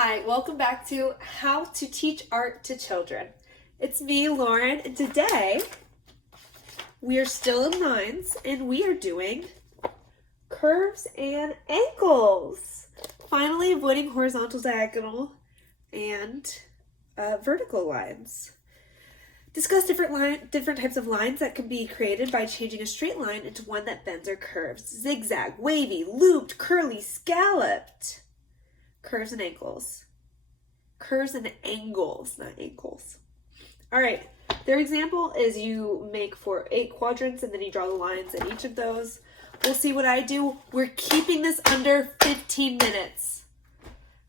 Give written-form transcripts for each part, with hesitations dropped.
Hi, welcome back to How to Teach Art to Children. It's me, Lauren, and today we are still in lines and we are doing curves and ankles. Finally avoiding horizontal, diagonal, and vertical lines. Discuss different types of lines that can be created by changing a straight line into one that bends or curves. Zigzag, wavy, looped, curly, scalloped. Curves and ankles. Curves and angles, not ankles. All right, their example is you make for 8 quadrants and then you draw the lines in each of those. We'll see what I do. We're keeping this under 15 minutes.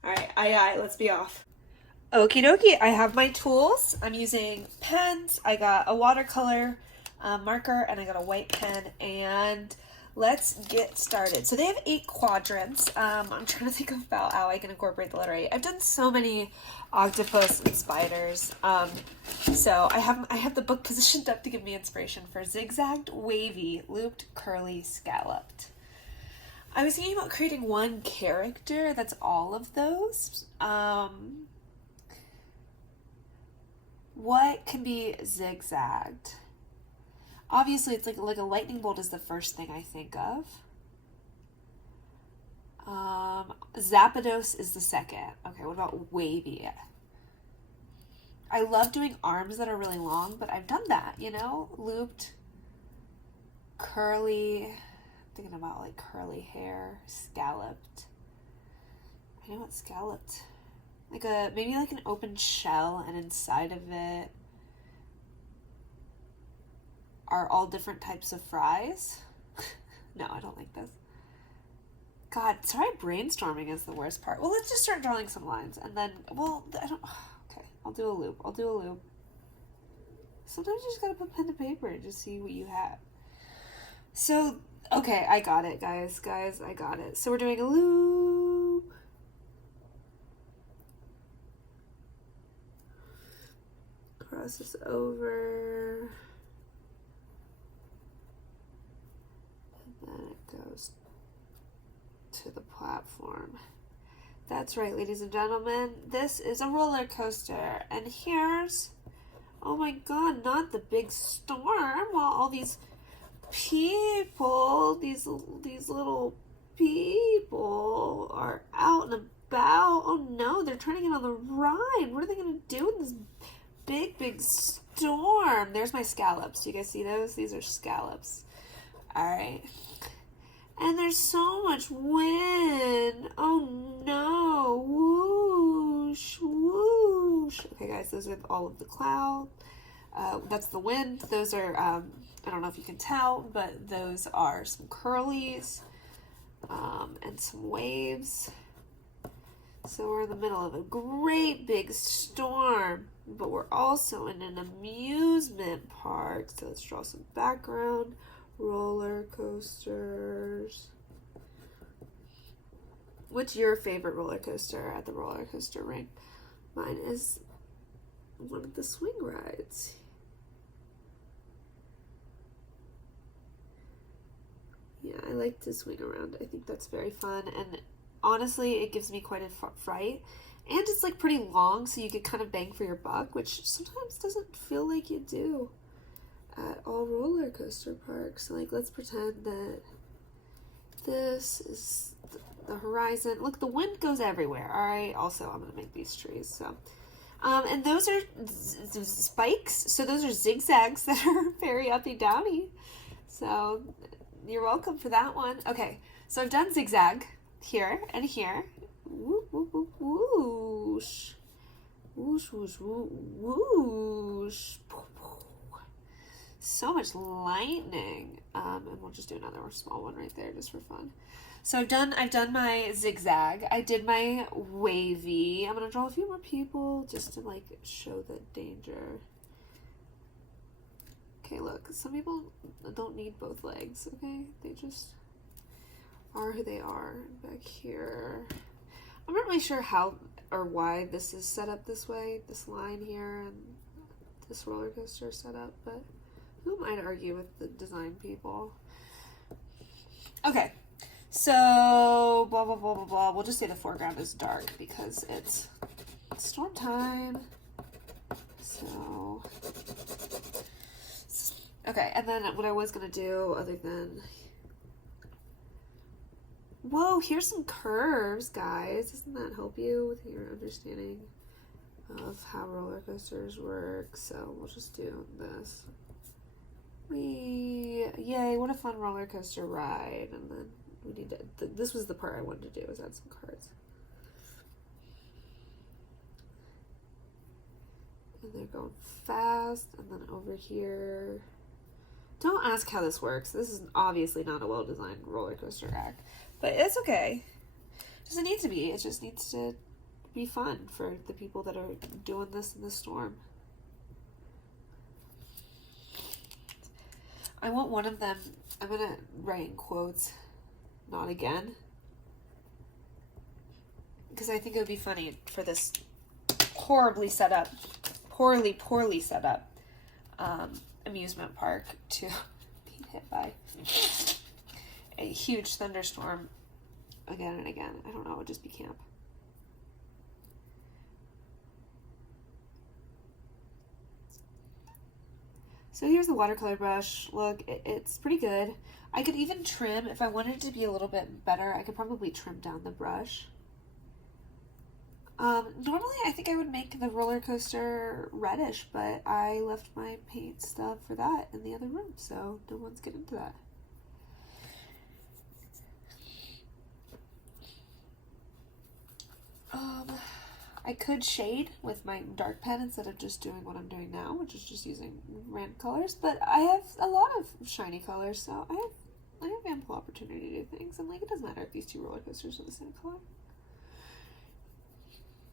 All right, aye, let's be off. Okie dokie, I have my tools. I'm using pens. I got a watercolor marker and I got a white pen, and let's get started. So they have 8 quadrants. I'm trying to think about how I can incorporate the letter 8. I've done so many octopus and spiders. So I have the book positioned up to give me inspiration for zigzagged, wavy, looped, curly, scalloped. I was thinking about creating one character that's all of those. What can be zigzagged? Obviously, it's like a lightning bolt is the first thing I think of. Zapdos is the second. Okay, what about wavy? I love doing arms that are really long, but I've done that, looped, curly. I'm thinking about like curly hair, scalloped. I know what scalloped. Maybe like an open shell, and inside of it are all different types of fries. No, I don't like this. God, sorry, brainstorming is the worst part. Well, let's just start drawing some lines, and then, okay, I'll do a loop. Sometimes you just gotta put pen to paper and just see what you have. So, okay, I got it, guys, I got it. So we're doing a loop. Cross this over. Then it goes to the platform. That's right, ladies and gentlemen. This is a roller coaster. And here's, oh my god, not the big storm. While all these people, these little people are out and about. Oh no, they're trying to get on the ride. What are they going to do in this big storm? There's my scallops. Do you guys see those? These are scallops. All right. And there's so much wind. Oh no. Whoosh, whoosh. Okay, guys, those are all of the cloud. That's the wind. Those are, I don't know if you can tell, but those are some curlies and some waves. So we're in the middle of a great big storm, but we're also in an amusement park. So let's draw some background. Roller coasters. What's your favorite roller coaster at the roller coaster ring? Mine is one of the swing rides. Yeah, I like to swing around. I think that's very fun, and honestly, it gives me quite a fright. And it's like pretty long, so you get kind of bang for your buck, which sometimes doesn't feel like you do at all roller coaster parks. Like, let's pretend that this is the horizon. Look, the wind goes everywhere. All right. Also, I'm gonna make these trees. So, and those are spikes. So those are zigzags that are very uppy downy. So you're welcome for that one. Okay. So I've done zigzag here and here. Whoop, whoop, whoop, whoosh. Whoosh, whoosh, whoosh, whoosh. So much lightning. And we'll just do another small one right there just for fun. So I've done my zigzag. I did my wavy. I'm gonna draw a few more people just to like show the danger. Okay, look, some people don't need both legs, okay? They just are who they are. Back here, I'm not really sure how or why this is set up this way, this line here and this roller coaster set up, but who might argue with the design people? Okay, So, blah, blah, blah, blah, blah. We'll just say the foreground is dark because it's storm time. So, okay, and then what I was going to do other than... Whoa, here's some curves, guys. Doesn't that help you with your understanding of how roller coasters work? So we'll just do this. Yay, what a fun roller coaster ride. And then we need to, this was the part I wanted to do, is add some cards. And they're going fast, and then over here. Don't ask how this works. This is obviously not a well-designed roller coaster act. But it's okay. It doesn't need to be. It just needs to be fun for the people that are doing this in the storm. I want one of them, I'm going to write in quotes, not again. Because I think it would be funny for this poorly set up amusement park to be hit by a huge thunderstorm again and again. I don't know, it would just be camp. So here's the watercolor brush. Look, it's pretty good. I could even trim, if I wanted it to be a little bit better, I could probably trim down the brush. Normally I think I would make the roller coaster reddish, but I left my paint stuff for that in the other room, so no one's getting into that. I could shade with my dark pen instead of just doing what I'm doing now, which is just using random colors, but I have a lot of shiny colors, so I have ample opportunity to do things, and like, it doesn't matter if these two roller coasters are the same color.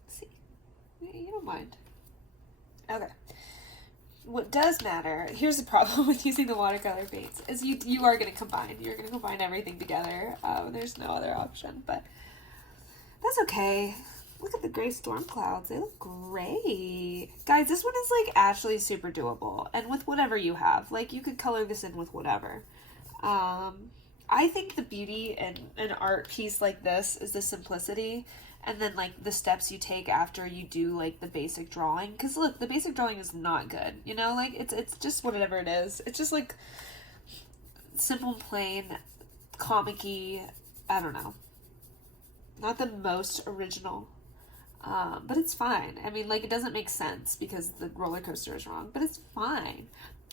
See, you don't mind. Okay. What does matter, here's the problem with using the watercolor paints, is you are going to combine. You're going to combine everything together. There's no other option, but that's okay. Look at the gray storm clouds. They look great. Guys, this one is like actually super doable. And with whatever you have, like you could color this in with whatever. I think the beauty in an art piece like this is the simplicity, and then like the steps you take after you do like the basic drawing. Because look, the basic drawing is not good. You know, like it's just whatever it is. It's just like simple and plain, comic-y, I don't know. Not the most original. But it's fine. I mean, like, it doesn't make sense because the roller coaster is wrong, but it's fine.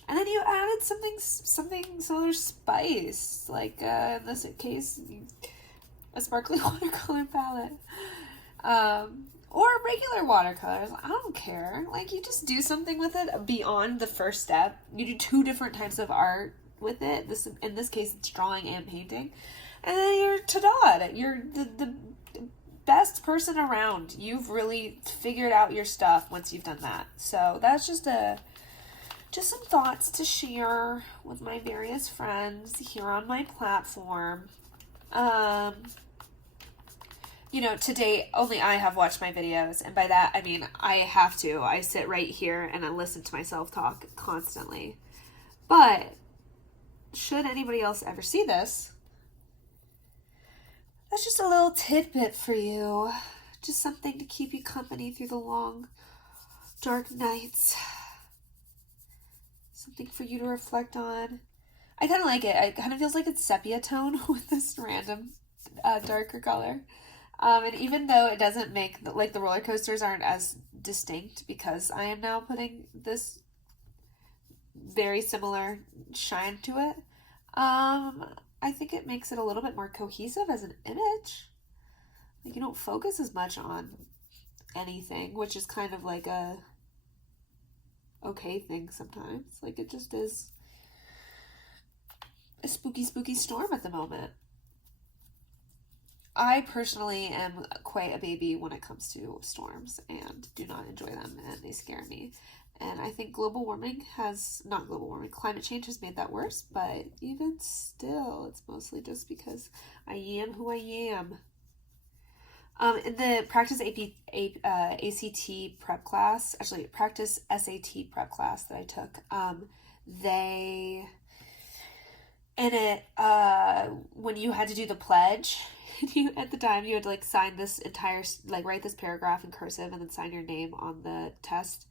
And then you added something so there's spice, like in this case, a sparkly watercolor palette, or regular watercolors. I don't care. Like, you just do something with it beyond the first step. You do 2 different types of art with it. In this case, it's drawing and painting, and then you're ta-da! You're the best person around. You've really figured out your stuff once you've done that. So that's just some thoughts to share with my various friends here on my platform. You know, to date, only I have watched my videos, and by that I mean I have to. I sit right here and I listen to myself talk constantly. But should anybody else ever see this, that's just a little tidbit for you. Just something to keep you company through the long, dark nights. Something for you to reflect on. I kind of like it. It kind of feels like it's sepia tone with this random darker color. And even though it doesn't make, like, the roller coasters aren't as distinct because I am now putting this very similar shine to it, I think it makes it a little bit more cohesive as an image. Like, you don't focus as much on anything, which is kind of like a okay thing sometimes. Like, it just is a spooky, spooky storm at the moment. I personally am quite a baby when it comes to storms and do not enjoy them, and they scare me. And I think climate change has made that worse, but even still, it's mostly just because I am who I am. In the practice ACT prep class, actually practice SAT prep class that I took, they And it, when you had to do the pledge, at the time you had to like sign this entire, like write this paragraph in cursive and then sign your name on the test.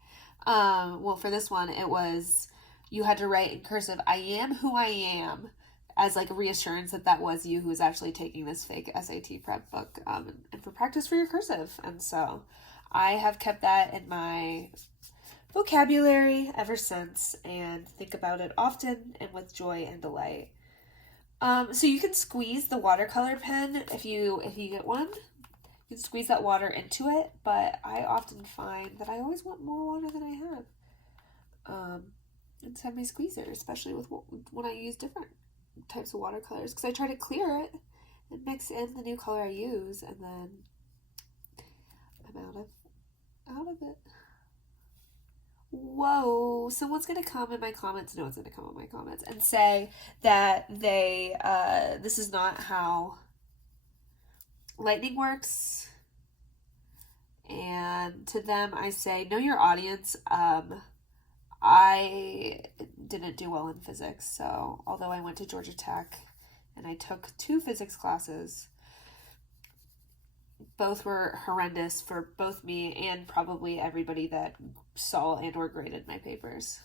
Well, for this one, it was, you had to write in cursive, I am who I am, as like a reassurance that that was you who was actually taking this fake SAT prep book, and for practice for your cursive. And so I have kept that in my vocabulary ever since and think about it often and with joy and delight. So you can squeeze the watercolor pen if you get one. You can squeeze that water into it, but I often find that I always want more water than I have. Inside my squeezer, especially with when I use different types of watercolors, because I try to clear it and mix in the new color I use, and then I'm out of it. Whoa, someone's gonna come in my comments. No one's gonna come in my comments and say that this is not how lightning works. And to them, I say, know your audience. I didn't do well in physics, so although I went to Georgia Tech and I took 2 physics classes, both were horrendous for both me and probably everybody that saw and or graded my papers.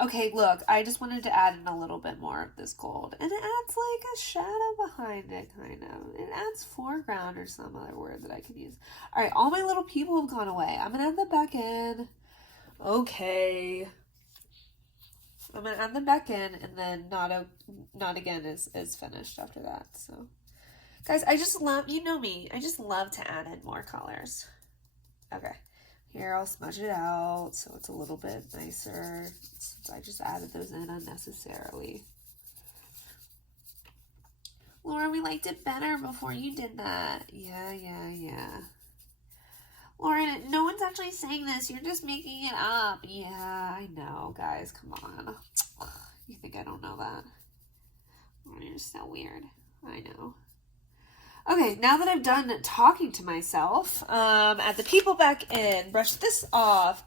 Okay, look, I just wanted to add in a little bit more of this gold. And it adds like a shadow behind it, kind of. It adds foreground or some other word that I could use. All right, all my little people have gone away. I'm going to add them back in. Okay. I'm going to add them back in, and then not again is finished after that, so... Guys, I just love, you know me, I just love to add in more colors. Okay, here I'll smudge it out so it's a little bit nicer, since I just added those in unnecessarily. Laura, we liked it better before you did that. Yeah. Lauren, no one's actually saying this, you're just making it up. Yeah, I know, guys, come on. You think I don't know that? You're so weird. I know. Okay, now that I'm done talking to myself, add the people back in, brush this off,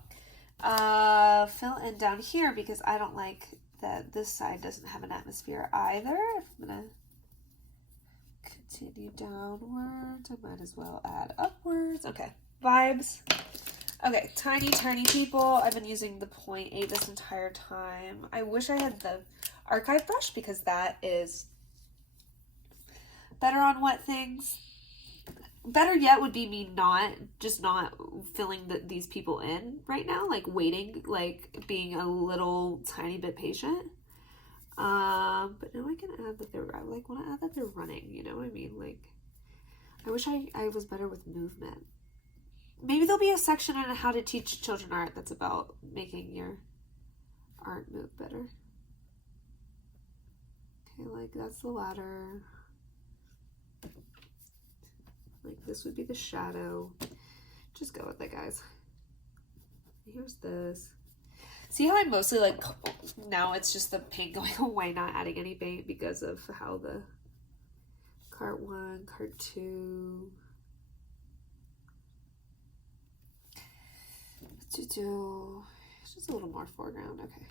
fill in down here because I don't like that this side doesn't have an atmosphere either. I'm going to continue downwards. I might as well add upwards. Okay, vibes. Okay, tiny people. I've been using the 0.8 this entire time. I wish I had the archive brush because that is better on wet things. Better yet would be me not filling these people in right now, like waiting, like being a little tiny bit patient. But now I can add that I want to add that they're running, you know what I mean? Like, I wish I was better with movement. Maybe there'll be a section on how to teach children art that's about making your art move better. Okay, like that's the ladder. Like this would be the shadow. Just go with it, guys. Here's this. See how I mostly like, now it's just the paint going away, not adding any paint because of how the cart 1, cart 2. To do just a little more foreground. Okay.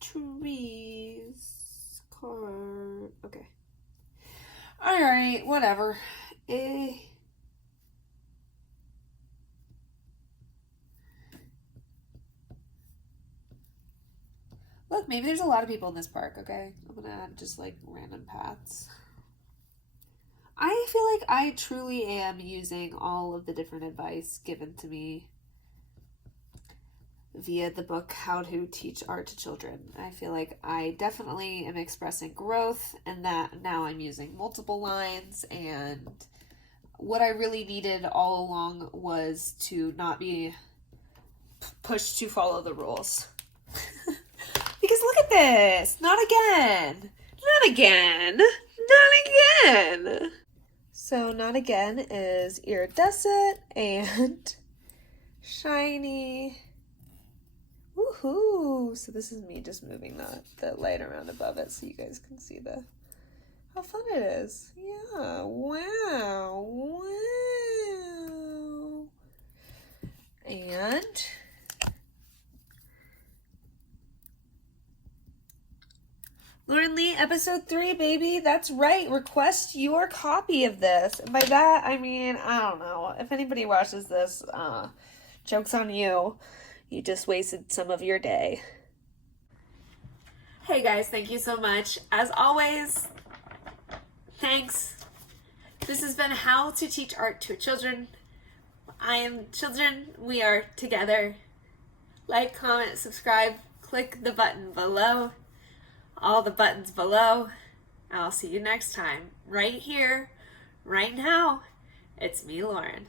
Trees, cart. Okay. All right, whatever. Look, maybe there's a lot of people in this park, okay? I'm gonna add just like random paths. I feel like I truly am using all of the different advice given to me via the book How to Teach Art to Children. I feel like I definitely am expressing growth and that now I'm using multiple lines, and what I really needed all along was to not be pushed to follow the rules. Because look at this! Not again! Not again! Not again! So not again is iridescent and shiny. Woohoo! So this is me just moving the light around above it so you guys can see how fun it is. Yeah, wow, wow. And episode 3, baby. That's right. Request your copy of this. And by that, I mean, I don't know. If anybody watches this, joke's on you. You just wasted some of your day. Hey guys, thank you so much. As always, thanks. This has been How to Teach Art to Children. I am children. We are together. Like, comment, subscribe, click the button below. All the buttons below. I'll see you next time. Right here, right now. It's me, Lauren.